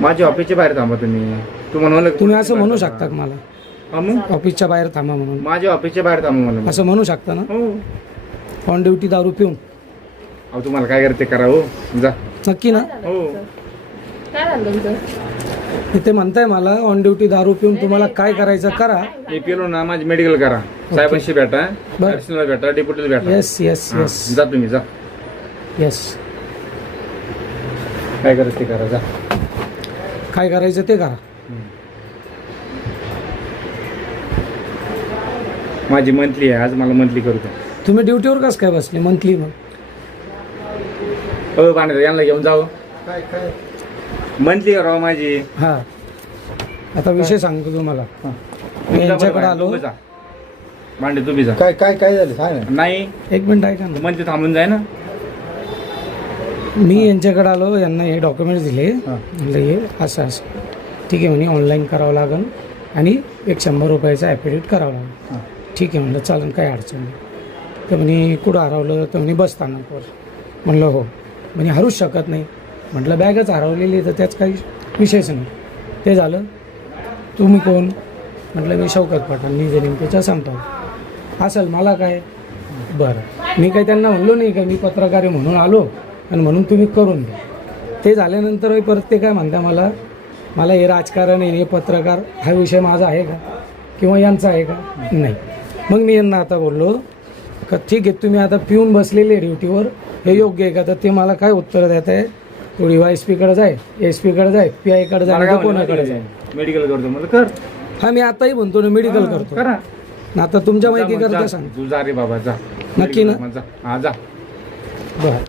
माझ्या ऑफिसच्या बाहेर थांबा तुम्ही. तुम्हाला म्हणलं तुम्ही असं म्हणू शकता का मला? हा मग? ऑफिसच्या बाहेर थांबा म्हणून. माझ्या ऑफिसच्या बाहेर थांबा मला. असं म्हणू शकता ना? हो. ऑन ड्युटी दारू पिऊन. अहो तुम्हाला काय करते करा हो. जा. नक्की ना? हो. काय झालं तुमचं? इथे म्हणताय मला ऑन ड्युटी दारू पिऊन तुम्हाला काय करायचं करा. हे पेलो ना माझी मेडिकल करा. साहेबांशी भेटा. ऍडिशनल भेटा डेप्युटीला भेटा. येस येस येस जा तुम्ही जा. येस काय करत ते करा जा. काय करायचं ते करा. माझी मंथली आहे आज मला मंथली करू द्या तुम्ही ड्युटीवर कसं काय बसले? मंथली मग. हो पाण्यात यांना घेऊन जाऊ मंथली करा माझी. हा. आता विषय सांगतो तुम्हाला. मी यांच्याकडे आलो. तुम्ही जा. भांडे तुम्ही जा. काय काय काय झालं? सांग ना. नाही. एक मिनिट ऐका ना. मंथली थांबून जाय ना. मी यांच्याकडे आलो यांना हे डॉक्युमेंट्स दिले. म्हणलं हे असं असं. ठीक आहे म्हणे ऑनलाईन करावं लागेल आणि एक शंभर रुपयाचा ॲफिडेविट करावं लागेल ठीक आहे म्हणलं चालेल काही अडचण नाही. तर म्हणे कुठं हरवलं? तर म्हणे बस स्थानकवर म्हणलं हो. म्हणे हरूच शकत नाही. म्हटलं बॅगच हरवलेली तर त्याच काही विषयच नाही. ते झालं. तुम्ही कोण? म्हटलं मी शौकत पठाण मी जे नेमकेच्या सांगतो. असेल मला काय? बरं. मी काही त्यांना म्हणलो नाही का मी पत्रकार म्हणून आलो. आणि म्हणून तुम्ही करून द्या ते झाल्यानंतर परत ते काय म्हणता मला मला हे राजकारण आहे हे पत्रकार हा विषय माझा आहे का? किंवा यांचा आहे का? नाही. मग मी यांना आता बोललो का ठीक आहे तुम्ही आता पिऊन बसलेले ड्युटीवर हे योग्य आहे का? तर ते मला काय उत्तर देत आहे? तू डी वाय एस पीकडे जाय एस पीकडे जाय पी आयकडे जाय कोणाकडे जाय? मेडिकल करतो मला कर. हा मी आताही म्हणतो ना मेडिकल करतो. करा. ना आता तुमच्या माहिती करता. सांग. तू जा रे बाबा जा. नक्की ना? हा जा. बरं.